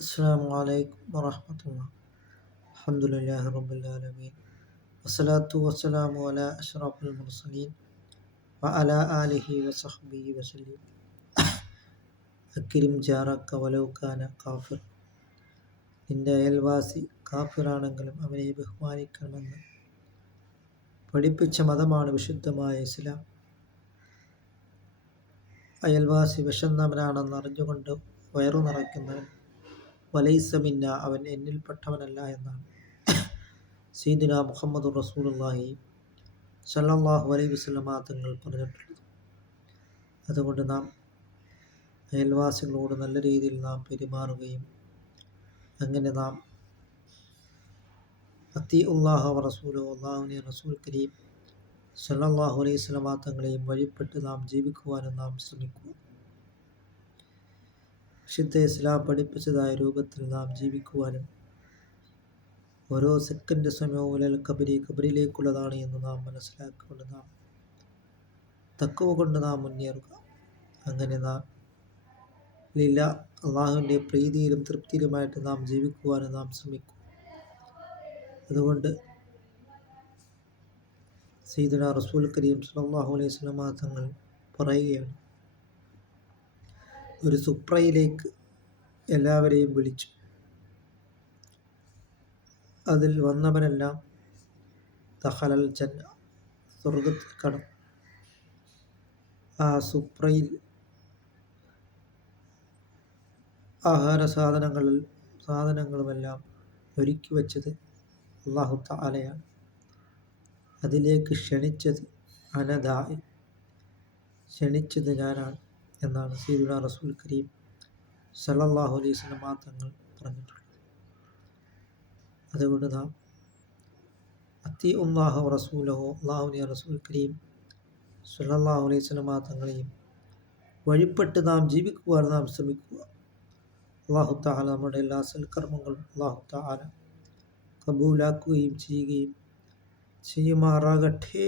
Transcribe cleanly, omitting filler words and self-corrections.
അസ്സലാമു അലൈക്കും വറഹ്മത്തുള്ളാഹി. അൽഹംദുലില്ലാഹി റബ്ബിൽ ആലമീൻ. വസ്സലാത്തു വസ്സലാമു അലാ അഷ്റഫിൽ മുർസലീൻ വഅലാ ആലിഹി വസഹ്ബിഹി വസല്ലം. അക്രിം ജാറക വലൗ കാന കാഫിർ. നിന്റെ അയൽവാസി കാഫിറാണെങ്കിലും അവനെ ബഹുമാനിക്കണമെന്ന് പഠിപ്പിച്ച മതമാണ് വിശുദ്ധമായ ഇസ്ലാം. അയൽവാസി വിശന്നവനാണെന്ന് അറിഞ്ഞുകൊണ്ട് വയറു നിറയ്ക്കുന്നവൻ വലൈസ മിന്ന, അവൻ എന്നിൽപ്പെട്ടവനല്ല എന്നാണ് സയ്യിദുനാ മുഹമ്മദുർ റസൂലുള്ളാഹി സ്വല്ലല്ലാഹു അലൈഹി വസല്ലമ തങ്ങൾ പറഞ്ഞിട്ടുള്ളത്. അതുകൊണ്ട് നാം അയൽവാസികളോട് നല്ല രീതിയിൽ നാം പെരുമാറുകയും അങ്ങനെ നാം അത്തിഉല്ലാഹ വ റസൂലഹു, അല്ലാഹുവിനെ റസൂൽ കരീം സ്വല്ലല്ലാഹു അലൈഹി വസല്ലമ തങ്ങളെയും വഴിപ്പെട്ട് നാം ജീവിക്കുവാനും നാം ശ്രമിക്കുക. വിശുദ്ധ ഇസ്ലാം പഠിപ്പിച്ചതായ രൂപത്തിൽ നാം ജീവിക്കുവാനും ഓരോ സെക്കൻഡ് സമയവും കബറിലേക്കുള്ളതാണ് എന്ന് നാം മനസ്സിലാക്കിക്കൊണ്ട് നാം തഖ്വ കൊണ്ട് നാം മുന്നേറുക. അങ്ങനെ നാം അള്ളാഹുവിൻ്റെ പ്രീതിയിലും തൃപ്തിയിലുമായിട്ട് നാം ജീവിക്കുവാനും നാം ശ്രമിക്കും. അതുകൊണ്ട് സയ്യിദുനാ റസൂൽ കരീം സ്വല്ലല്ലാഹു അലൈഹി വസല്ലമ തങ്ങൾ പറയുകയാണ്, ഒരു സുപ്രയിലേക്ക് എല്ലാവരെയും വിളിച്ചു. അതിൽ വന്നവനെല്ലാം ദഖലൽ ജന്ന, സ്വർഗത്തിൽ കടന്നു. ആ സുപ്രയിൽ ആഹാര സാധനങ്ങളുമെല്ലാം ഒരുക്കി വച്ചത് അല്ലാഹു തആലയാണ്. അതിലേക്ക് ക്ഷണിച്ചത് അനദാഇ, ക്ഷണിച്ചത് ഞാനാണ് എന്നാണ് സയ്യിദുനാ റസൂൽ കരീം സ്വല്ലല്ലാഹു അലൈഹി വസല്ലമ തങ്ങൾ പറഞ്ഞിട്ടുള്ളത്. അതുകൊണ്ട് നാം അത്തിഉല്ലാഹ വ റസൂലഹു, അല്ലാഹുവിനെ റസൂൽ കരീം സ്വല്ലല്ലാഹു അലൈഹി വസല്ലമ തങ്ങളെയും വഴിപ്പെട്ട് നാം ജീവിക്കുവാൻ നാം ശ്രമിക്കുക. അല്ലാഹു തആല നമ്മുടെ എല്ലാ സൽക്കർമ്മങ്ങളും അല്ലാഹു തആല കബൂലാക്കുകയും ചെയ്യുമാറാകട്ടെ.